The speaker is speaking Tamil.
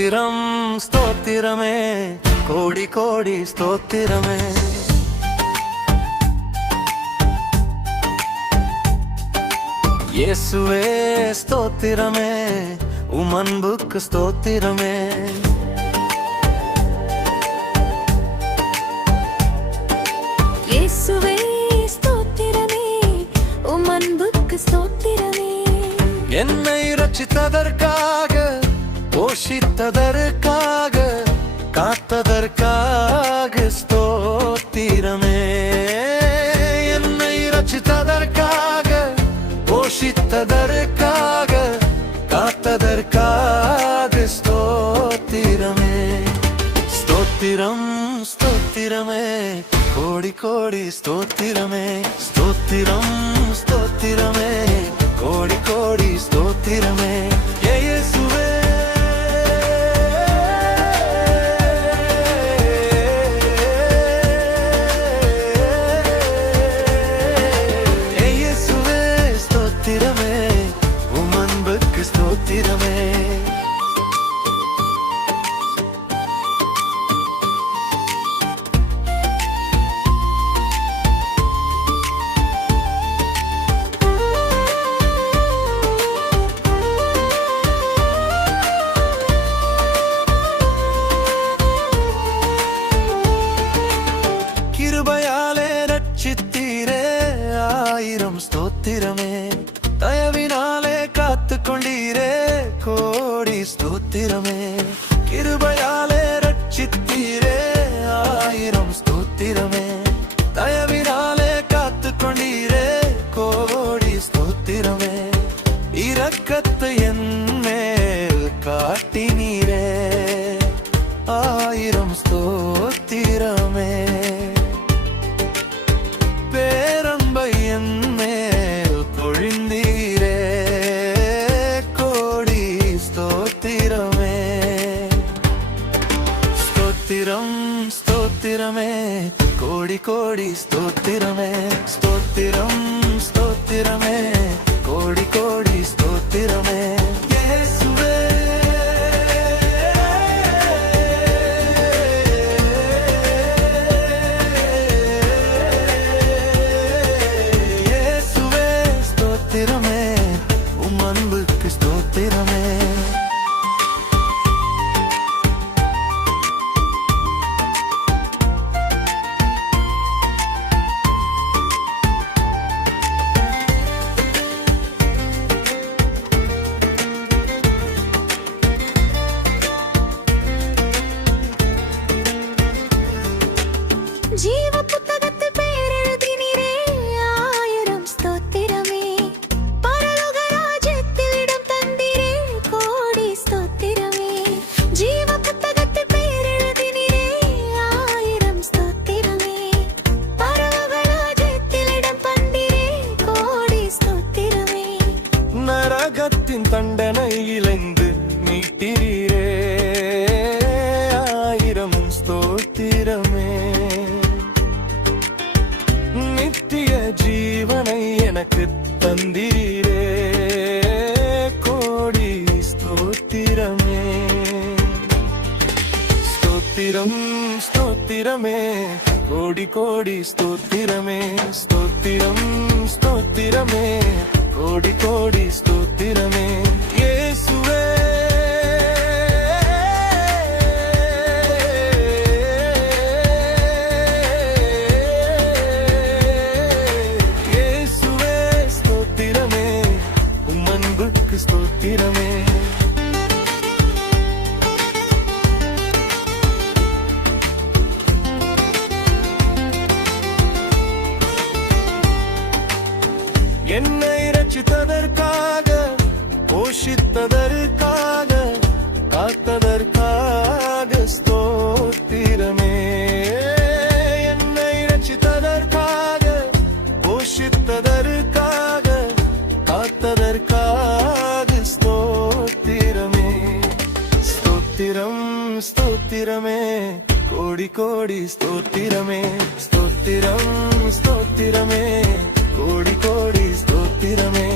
ஸ்தோத்திரம் ஸ்தோத்திரமே, கோடி கோடி ஸ்தோத்திரமே. இயேசுவே ஸ்தோத்திரமே, உம் அன்புக்கு ஸ்தோத்திரமே. இயேசுவே ஸ்தோத்திரமே, உம் அன்புக்கு ஸ்தோத்திரமே. என்னை ரட்சித்ததற்காக, போஷித்ததற்காக, காத்ததற்காக ஸ்தோத்திரமே. என்னை ரட்சித்ததற்காக, போஷித்ததற்காக, காத்ததற்காக ஸ்தோத்திரமே. ஸ்தோத்திரம் ஸ்தோத்திரமே, கோடி கோடி ஸ்தோத்திரமே. ஸ்தோத்திரம் ஸ்தோத்திரமே, கோடி கோடி ஸ்தோத்திரமே. இயேசுவே இயேசுவே ஸ்தோத்திரமே, உம் அன்புக்கு ஸ்தோத்திரமே. கிருபையாலே ரட்சித்தீரே, ஆயிரம் ஸ்தோத்திரமே. தயவினாலே காத்து கொண்டீரே, கோடி ஸ்தோத்திரமே. கிருபையாலே ரட்சித்தீரே, ஆயிரம் ஸ்தோத்திரமே. தயவினாலே காத்து கொண்டீரே, கோடி ஸ்தோத்திரமே. இரக்கத்தை என் மேல் காட்டினீரே, ஆயிரம் ஸ்தோத்திரமே. பேரன்பை என் மேல் பொழிந்தீரே, கோடி ஸ்தோத்திரமே. ஸ்தோத்திரம் ஸ்தோத்திரமே, கோடி கோடி ஸ்தோத்திரமே. ஸ்தோத்திரம் ஸ்தோத்திரமே, கோடி கோடி ஸ்தோத்திரமே. இயேசுவே இயேசுவே ஸ்தோத்திரமே, உம் அன்புக்கு ஸ்தோத்திரமே. ஜீவ புத்தகத்தில் பெயர் எழுதினீரே, ஆயிரம் ஸ்தோத்திரமே. பரலோக ராஜ்யத்தில் இடம் தந்தீரே, கோடி ஸ்தோத்திரமே. ஜீவ புத்தகத்தில் பெயர் எழுதினீரே, ஆயிரம் ஸ்தோத்திரமே. பரலோக ராஜ்யத்தில் இடம் தந்தீரே, கோடி ஸ்தோத்திரமே. நரகத்தின் தண்டனையிலிருந்து மீட்டீரே, ஆயிரம் ஸ்தோத்திரமே. நித்திய ஜீவனை எனக்கு தந்தீரே, கோடி ஸ்தோத்திரமே. ஸ்தோத்திரம் ஸ்தோத்திரமே, கோடி கோடி ஸ்தோத்திரமே. ஸ்தோத்திரம் ஸ்தோத்திரமே, கோடி கோடி ஸ்தோத்திரமே. இயேசுவே இயேசுவே ஸ்தோத்திரமே, உம் அன்புக்கு ஸ்தோத்திரமே. என்னை ரட்சித்ததற்காக, போஷித்ததற்காக, காத்ததற்காக ஸ்தோத்திரமே. என்னை ரட்சித்ததற்காக, போஷித்ததற்காக, காத்ததற்காக ஸ்தோத்திரமே. ஸ்தோத்திரம் ஸ்தோத்திரமே, கோடி கோடி ஸ்தோத்திரமே. ஸ்தோத்திரம் ஸ்தோத்திரமே, கோடி கோடி ஸ்தோத்திரமே.